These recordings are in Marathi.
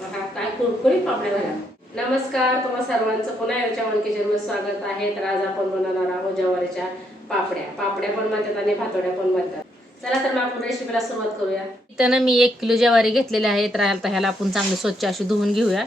बघा काय कुरकुरीत पापड्या झाल्या. नमस्कार, तुम्हा सर्वांचं पुन्हा एकदा मन किचनमध्ये स्वागत आहे. तर आज आपण बनवणार आहोत ज्वारीच्या पापड्या. पापड्या पण म्हणतात आणि भातोड्या पण म्हणतात. चला तर मग आपण रेसिपीला सुरुवात करूया. इथं मी 1 किलो ज्वारी घेतलेली आहे. तर आता ह्याला आपण चांगली स्वच्छ अशी धुवून घेऊया.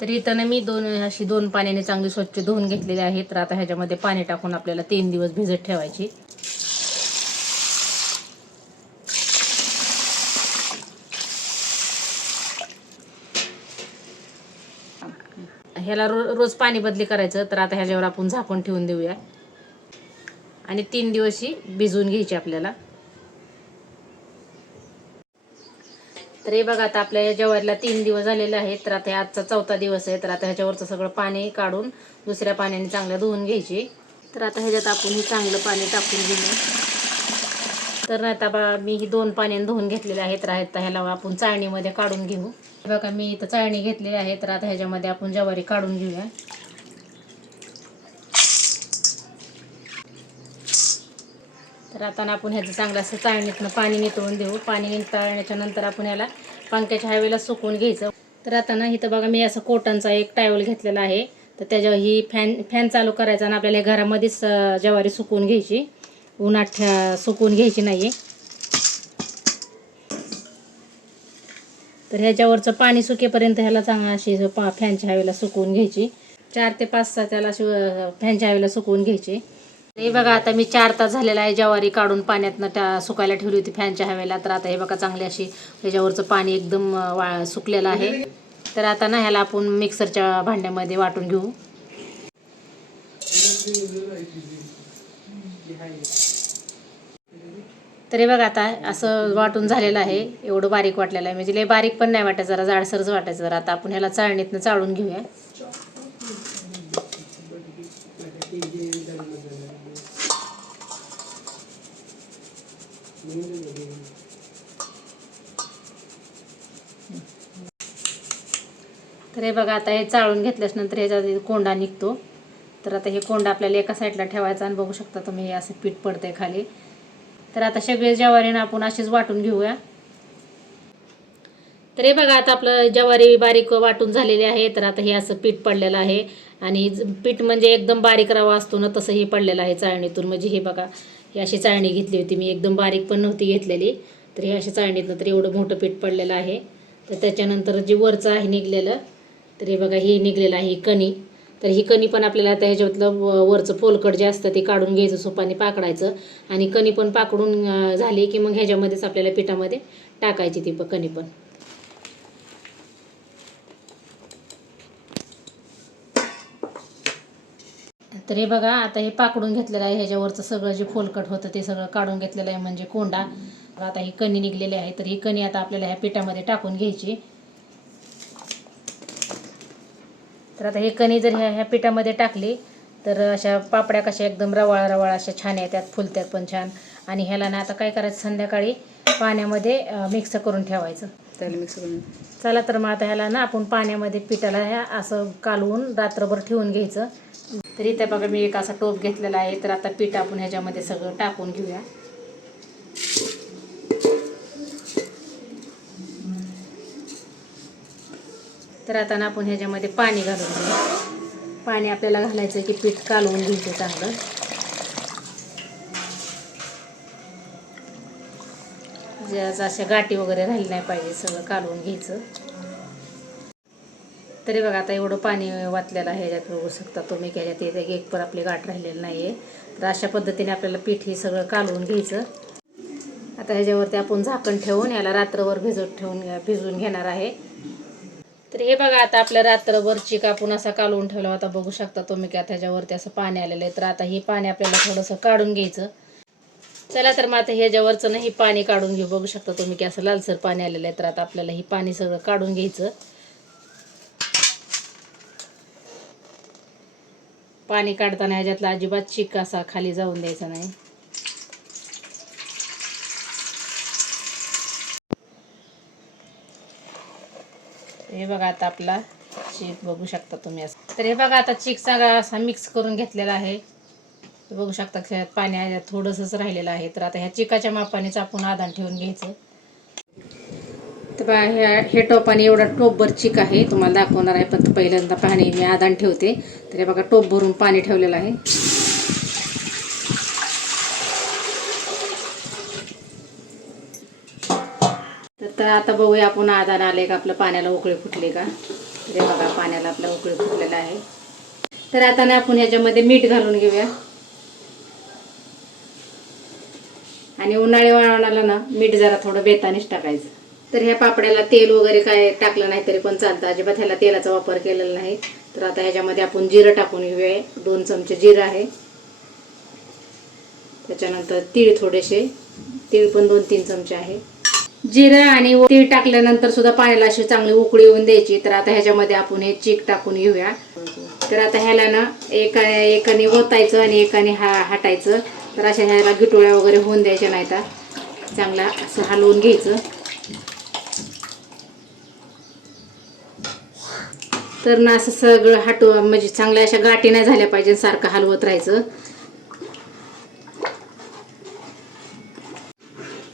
तर इथं मी दोन पाण्याने चांगली स्वच्छ धुवून घेतलेली आहे. तर आता ह्याच्यामध्ये पाणी टाकून आपल्याला 3 दिवस भिजत ठेवायची. ह्याला रोज पाणी बदली करायचं. तर आता ह्याच्यावर आपण झाकून ठेवून देऊया आणि 3 दिवस ही भिजवून घ्यायची आपल्याला. तर हे बघा आता आपल्या ज्वारीला 3 दिवस झालेले आहेत. तर आता आजचा 4था दिवस आहे. तर आता ह्याच्यावरचं सगळं पाणी काढून दुसऱ्या पाण्याने चांगलं धुवून घ्यायची. तर आता ह्याच्यात आपण हे चांगलं पाणी टाकून घेऊ. तर आता मी ही 2 पाण्याने धुवून घेतलेले आहेत. तर आता ह्याला आपण चाळणीमध्ये काढून घेऊ. बघा मी इथं चाळणी घेतलेली आहे. तर आता ह्याच्यामध्ये आपण ज्वारी काढून घेऊया. तर आता आपण ह्याचं चांगलं असं चाळणीतनं पाणी नितळून देऊ. पाणी नितळल्याच्या नंतर आपण ह्याला पंख्याच्या हवेला सुकवून घ्यायचं. तर आता इथं बघा मी असं कॉटनचा एक टायवल घेतलेला आहे. तर त्याच्यावर ही फॅन चालू करायचा आणि आपल्याला घरामध्येच ज्वारी सुकवून घ्यायची. उन्हात सुकवून घ्यायची नाही. तर ह्याच्यावरचं पाणी सुकेपर्यंत ह्याला चांगलं अशी फॅनच्या हवेला सुकवून घ्यायची. 4 ते 5 तास त्याला फॅनच्या हवेला सुकवून घ्यायची. हे बघा आता मी 4 तास झालेला आहे. ज्वारी काढून पाण्यातनं सुकायला ठेवली होती फॅनच्या हवेला. तर आता हे बघा चांगली अशी त्याच्यावरचं पाणी एकदम सुकलेलं आहे. तर आता ह्याला आपण मिक्सरच्या भांड्यामध्ये वाटून घेऊ. तर हे बघा आता असं वाटून झालेलं आहे. एवढं बारीक वाटलेलं आहे, म्हणजे लय बारीक पण नाही वाटायचं, जरा जाडसरच वाटायचं. जरा आता आपण ह्याला चाळणीतनं चाळून घेऊया. तर हे बघा आता हे चाळून घेतल्यास नंतर ह्याच्यात कोंडा निघतो. तर आता हे कोंडा आपल्याला एका साईडला ठेवायचा आणि बघू शकता तुम्ही हे असं पीठ पडतंय खाली. तर आता सगळे ज्वारीनं आपण अशीच वाटून घेऊया. तर हे बघा आता आपलं ज्वारी बारीक वाटून झालेली आहे. तर आता हे असं पीठ पडलेलं आहे आणि पीठ म्हणजे एकदम बारीक रवा असतो ना, तसं हे पडलेलं आहे चाळणीतून. म्हणजे हे बघा ही अशी चाळणी घेतली होती मी, एकदम बारीक पण नव्हती घेतलेली. तर हे अशी चाळणीतनं तर एवढं मोठं पीठ पडलेलं आहे. तर त्याच्यानंतर जे वरचं आहे निघलेलं, तर हे बघा हे निघलेलं आहे कणी. तर ही कणी पण आपल्याला आता ह्याच्यातलं वरचं फोलकट जे असतं ते काढून घ्यायचं, सोपाने पाकडायचं. आणि कणी पण पाकडून झाली की मग ह्याच्यामध्येच आपल्याला पिठामध्ये टाकायची ती कणी पण. तर हे बघा आता हे पाकडून घेतलेलं आहे. ह्याच्यावरचं सगळं जे फोलकट होतं ते सगळं काढून घेतलेलं आहे, म्हणजे कोंडा. आता ही कणी निघलेली आहे. तर ही कणी आता आपल्याला ह्या पिठामध्ये टाकून घ्यायची. तर आता हे कणी जर ह्या पिठामध्ये टाकली तर अशा पापड्या कशा एकदम रवाळ रवाळ अशा छान येतात, फुलतात पण छान. आणि ह्याला ना आता काय करायचं, संध्याकाळी पाण्यामध्ये मिक्स करून ठेवायचं. त्याला मिक्स करून चला तर मग आता ह्याला ना आपण पाण्यामध्ये पिठाला ह्या असं कालवून रात्रभर ठेवून घ्यायचं. तर इथे बघा मी एक असा टोप घेतलेला आहे. तर आता पीठ आपण ह्याच्यामध्ये सगळं टाकून घेऊया. तर आता ना आपण ह्याच्यामध्ये पाणी घालून घेऊ. पाणी आपल्याला घालायचं की पीठ कालवून घ्यायचं चांगलं. अशा गाठी वगैरे राहिली नाही पाहिजे, सगळं कालवून घ्यायचं. तरी बघा आता एवढं पाणी वाचलेलं आहे ह्याच्यात, बघू शकता तुम्ही की ह्याच्यात एक पण आपली गाठ राहिलेली नाही आहे. तर अशा पद्धतीने आपल्याला पीठ हे सगळं कालवून घ्यायचं. आता ह्याच्यावरती आपण झाकण ठेवून याला रात्रभर भिजवून घेणार आहे. तर हे बघा आता आपल्या रात्रभर चिक आपण असा कालवून ठेवला होता, बघू शकता तुम्ही की आता ह्याच्यावरती असं पाणी आलेलं आहे. तर आता हे पाणी आपल्याला थोडंसं काढून घ्यायचं. चला तर मग आता ह्याच्यावरचं ना हे पाणी काढून घेऊ. बघू शकता तुम्ही की असं लालसर पाणी आलेलं आहे. तर आता आपल्याला हे पाणी सगळं काढून घ्यायचं. पाणी काढताना ह्याच्यातला अजिबात चिक असा खाली जाऊन द्यायचा नाही. हे बघा आता आपला चीक बघू शकता तुम्ही असं. तर हे बघा आता चीक चांगला असा मिक्स करून घेतलेला आहे. बघू शकता पाणी थोडंसंच राहिलेलं आहे. तर आता ह्या चिकाच्या मापानेच आपण आदान ठेवून घ्यायचं. तर बघा हे टोपाने एवढा टोपभर चिक आहे, तुम्हाला दाखवणार आहे. पण पहिल्यांदा पाणी मी आदान ठेवते. तर हे बघा टोप भरून पाणी ठेवलेलं आहे. तर आता बघूया आपण आदान आले का आपलं पाण्याला उकळी फुटली का. तर हे बघा पाण्याला आपल्या उकळी फुटलेलं आहे. तर आता ना आपण ह्याच्यामध्ये मीठ घालून घेऊया. आणि उन्हाळी वाळवणाला ना मीठ जरा थोडं बेतानीच टाकायचं. तर ह्या पापड्याला तेल वगैरे काय टाकलं नाही तरी पण चालतं, अजिबात ह्याला तेलाचा वापर केलेला नाही. तर आता ह्याच्यामध्ये आपण जिरं टाकून घेऊया. 2 चमचे जिरं आहे. त्याच्यानंतर तीळ थोडेसे, तीळ पण 2-3 चमचे आहे. जिरं आणि तीळ टाकल्यानंतर सुद्धा पाण्याला अशी चांगली उकळी येऊन द्यायची. तर आता ह्याच्यामध्ये आपण हे चीक टाकून घेऊया. तर आता ह्याला ना एकाने ओतायचं आणि एकाने हटायचं. तर अशा ह्याला गिटोळ्या वगैरे होऊन द्यायच्या नाहीत. चांगला असं हलवून घ्यायचं. तर ना असं सगळं म्हणजे चांगल्या अशा गाठी नाही झाल्या पाहिजे, सारखं हलवत राहायचं.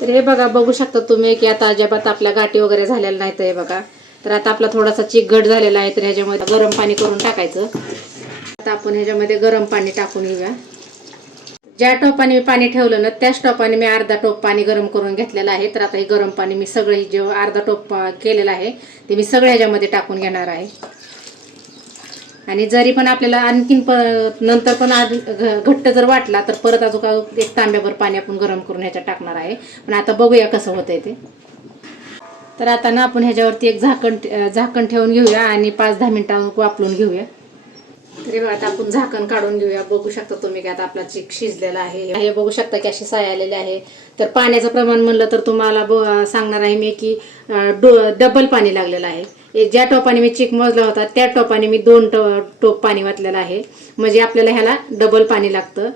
तर हे बघा बघू शकता तुम्ही की आता अजिबात आपल्या गाठी वगैरे झालेल्या नाहीत. हे बघा तर आता आपला थोडासा चिकट झालेला आहे. तर ह्याच्यामध्ये गरम पाणी करून टाकायचं. आता आपण ह्याच्यामध्ये गरम पाणी टाकून घेऊया. ज्या टोपाने मी पाणी ठेवलं ना त्याच टोपाने मी अर्धा टोप पाणी गरम करून घेतलेलं आहे. तर आता हे गरम पाणी मी सगळं जे अर्धा टोप केलेलं आहे ते मी सगळं ह्याच्यामध्ये टाकून घेणार आहे. आणि जरी पण आपल्याला आणखीन नंतर पण घट्ट जर वाटला तर परत अजून एक तांब्याभर पाणी आपण गरम करून ह्याच्यात टाकणार आहे. पण आता बघूया कसं होतंय ते. तर आता ना आपण ह्याच्यावरती एक झाकण ठेवून घेऊया आणि 5-10 मिनिटां वापरून घेऊया. तरी आता आपण झाकण काढून घेऊया. बघू शकता तुम्ही की आता आपला चिक शिजलेला आहे. हे बघू शकता की अशी साय आलेली आहे. तर पाण्याचं प्रमाण म्हणलं तर तुम्हाला सांगणार आहे मी की डबल पाणी लागलेलं आहे. ज्या टोपाने मी चिक मोजला होता त्या टोपाने मी 2 टोप पाणी वाटलेलं आहे. म्हणजे आपल्याला ह्याला डबल पाणी लागतं.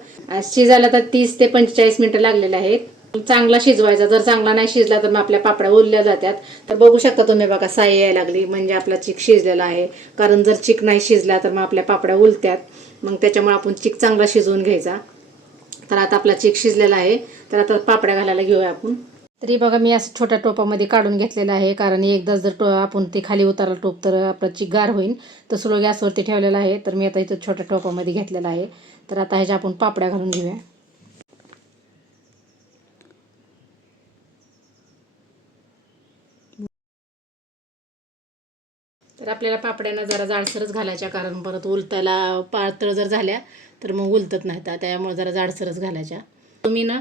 शिजायला तर 30 ते 45 मिनिटं लागलेले आहेत. चांगला शिजवायचा. जर चांगला नाही शिजला तर मग आपल्या पापड्या ओलल्या जातात. तर बघू शकता तुम्ही बघा साय यायला लागली म्हणजे आपला चिक शिजलेला आहे. कारण जर चिक नाही शिजला तर मग आपल्या पापड्या उलत्यात. मग त्याच्यामुळे आपण चिक चांगला शिजवून घ्यायचा. तर आता आपला चिक शिजलेला आहे. तर आता पापड्या घालायला घेऊया आपण. तरी बघा मी असं छोट्या टोपामध्ये काढून घेतलेलं आहे. कारण एकदा जर आपण ते खाली उतारला टोप तर आपला चिक गार होईल. तर स्लो गॅसवरती ठेवलेला आहे. तर मी आता इथं छोट्या टोपामध्ये घेतलेला आहे. तर आता ह्याच्या आपण पापड्या घालून घेऊया. तर आपल्याला पापड्यांना जरा जाडसरच घालायच्या. कारण परत उलतायला पातळ जर झाल्या तर मग उलतत नाही. त्यामुळे जरा जाडसरच घालायच्या. तुम्ही ना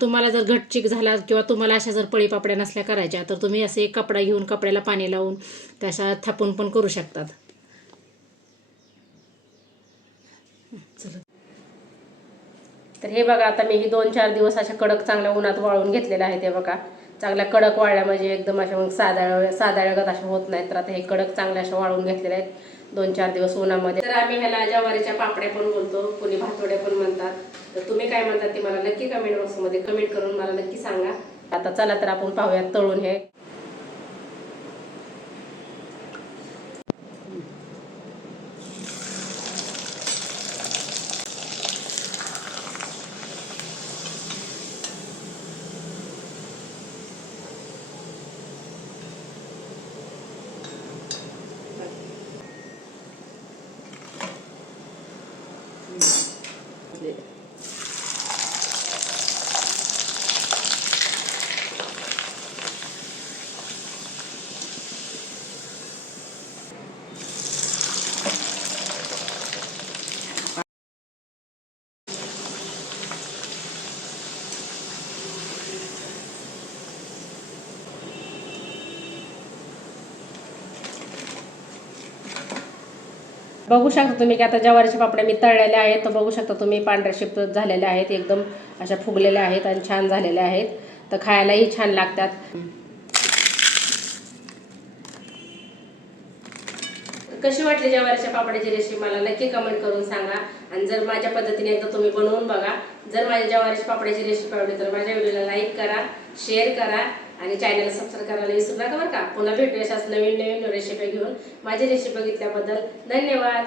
तुम्हाला जर घटचिक झाला किंवा तुम्हाला अशा जर पळी पापड्या नसल्या करायच्या तर तुम्ही असे एक कपडा घेऊन कपड्याला पाणी लावून त्याच्या थापून पण करू शकतात. तर हे बघा आता मी 2-4 दिवस अशा कडक चांगल्या उन्हात वाळून घेतलेल्या आहेत. हे बघा चांगल्या कडक वाळल्या म्हणजे एकदम अशा मग साधाळगत अशा होत नाहीत. तर आता हे कडक चांगल्या अशा वाळून घेतलेल्या आहेत 2-4 दिवस उन्हामध्ये. तर आम्ही ह्याला ज्वारीच्या पापड्या पण बोलतो, कोणी भातोड्या पण म्हणतात. तर तुम्ही काय म्हणतात ते मला नक्की कमेंट बॉक्समध्ये कमेंट करून मला नक्की सांगा. आता चला तर आपण पाहूयात तळून हे. बघू शकता तुम्ही की आता ज्वारीच्या पापड्या मी तळलेल्या आहेत. तर बघू शकता तुम्ही पांढऱ्या शिपत झालेल्या आहेत, एकदम अशा फुगलेल्या आहेत आणि छान झालेल्या आहेत. तर खायलाही छान लागतात. कशी वाटली ज्वारीच्या पापड्याची रेसिपी मला नक्की कमेंट करून सांगा. आणि जर माझ्या पद्धतीने एकदा तुम्ही बनवून बघा. जर माझ्या ज्वारीच्या पापड्याची रेसिपी आवडली तर माझ्या व्हिडिओला लाईक करा, शेअर करा आणि चॅनलला सबस्क्राईब करायला विसरू नका बरं का. पुन्हा भेटूया अशाच नवीन नवीन रेसिपी घेऊन. माझी रेसिपी बघितल्याबद्दल धन्यवाद.